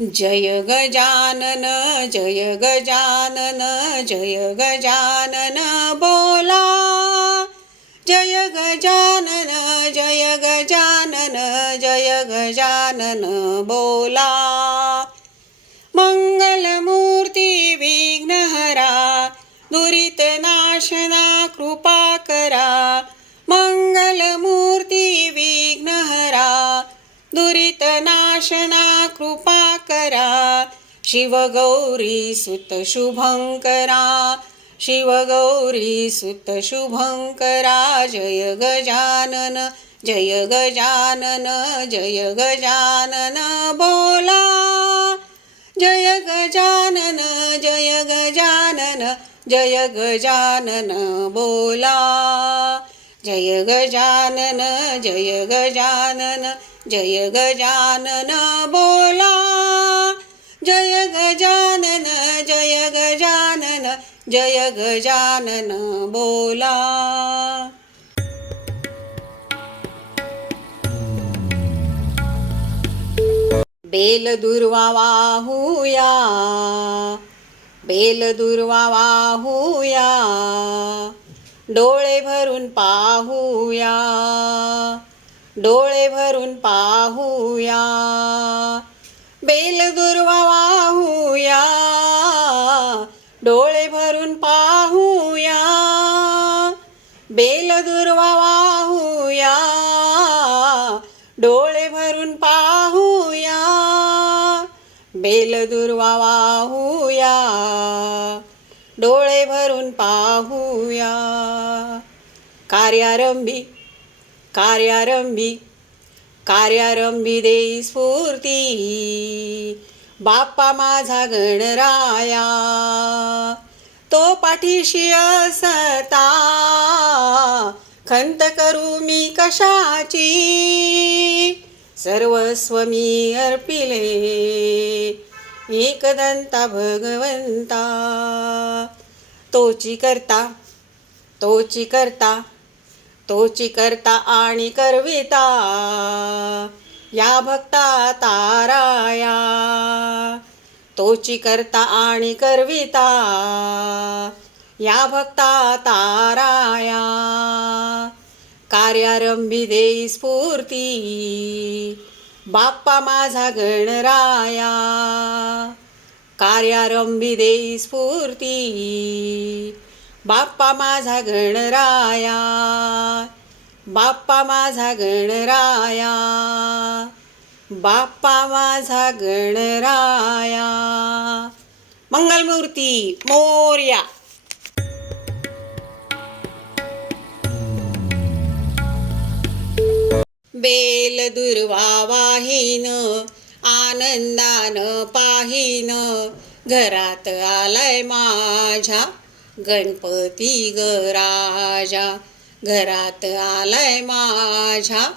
जय गजानन जय गजानन जय गजानन बोला। जय गजानन जय गजानन जय गजानन बोला। मंगलमूर्ती विघ्नहरा दुरितनाशना दुरितनाशना कृपा करा। शिवगौरी सुत शुभंकरा शिवगौरी सुत शुभंकरा जय गजानन जय गजानन जय गजानन बोला। जय गजानन जय गजानन जय गजानन बोला। जय गजानन जय गजानन जय गजानन बोला. जय गजानन जय गजानन जय गजानन बोला. बेल दुर्वा वाहूया. बेल दुर्वा वाहूया. डोळे भरून पाहूया. डोळे भरून पाहूया. बेल दुर्वा वाहूया. डोळे भरून पाहूया. बेल दुर्वा वाहूया. डोळे भरून पाहूया. बेल दुर्वा वाहूया. डोळे भरून पाहूया. कार्यारंभी कार्यारंभी कार्यारंभी देई स्फूर्ती. बाप्पा माझा गणराया तो पाठीशी असता. खंत करू मी कशाची? सर्वस्व मी अर्पिले. एकदंता भगवंता. तोची करता तोची करता तोची करता आणि करविता. या भक्ता ताराया तोची करता आणि करविता. या भक्ता ताराया कार्यारंभी देई स्फूर्ती. बाप्पा माझा गणराया. कार्यारंभी देई स्फूर्ती. बाप्पा माझा गणराया. बाप्पा माझा गणराया. बाप्पा माझा गणराया. मंगलमूर्ती मोर्या. बेल दुर्वा वाहीन आनंदान पाहीन. घरात आलाय माझ्या गणपती ग राजा. घरात आलाय माझ्या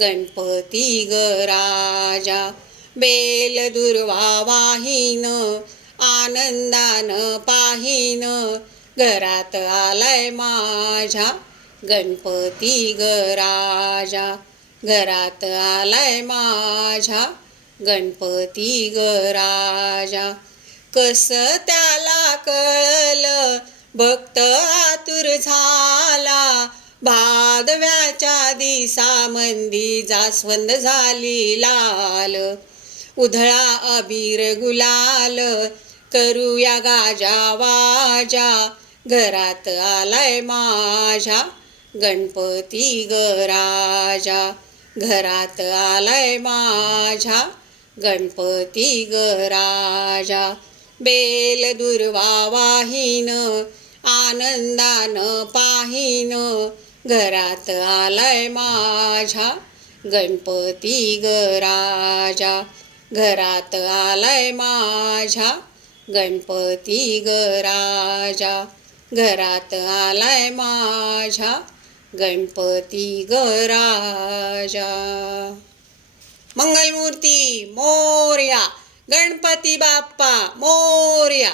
गणपती ग राजा. बेल दुर्वा वाहीन आनंदान पाहीन. घरात आलाय माझ्या गणपती ग राजा. घरात आलाय माझ्या. गणपती ग राजा. कस त्याला कळलं? भक्त आतुर झाला. भादव्याच्या दिसामंदी जास्वंद झाली लाल. उधळा अबीर गुलाल. करूया गाजा वाजा. घरात आलाय माझ्या. गणपती ग राजा. घरात आलाय माझ्या. गणपती ग राजा. बेल दुर्वा वाहीन आनंदान पाहीन. घरात आलाय माझ्या. गणपती ग राजा. घरात आलाय माझ्या. गणपती ग राजा. घरात आलाय माझ्या. गणपती गराजा. मंगलमूर्ती मोर्या. गणपती बाप्पा मोर्या.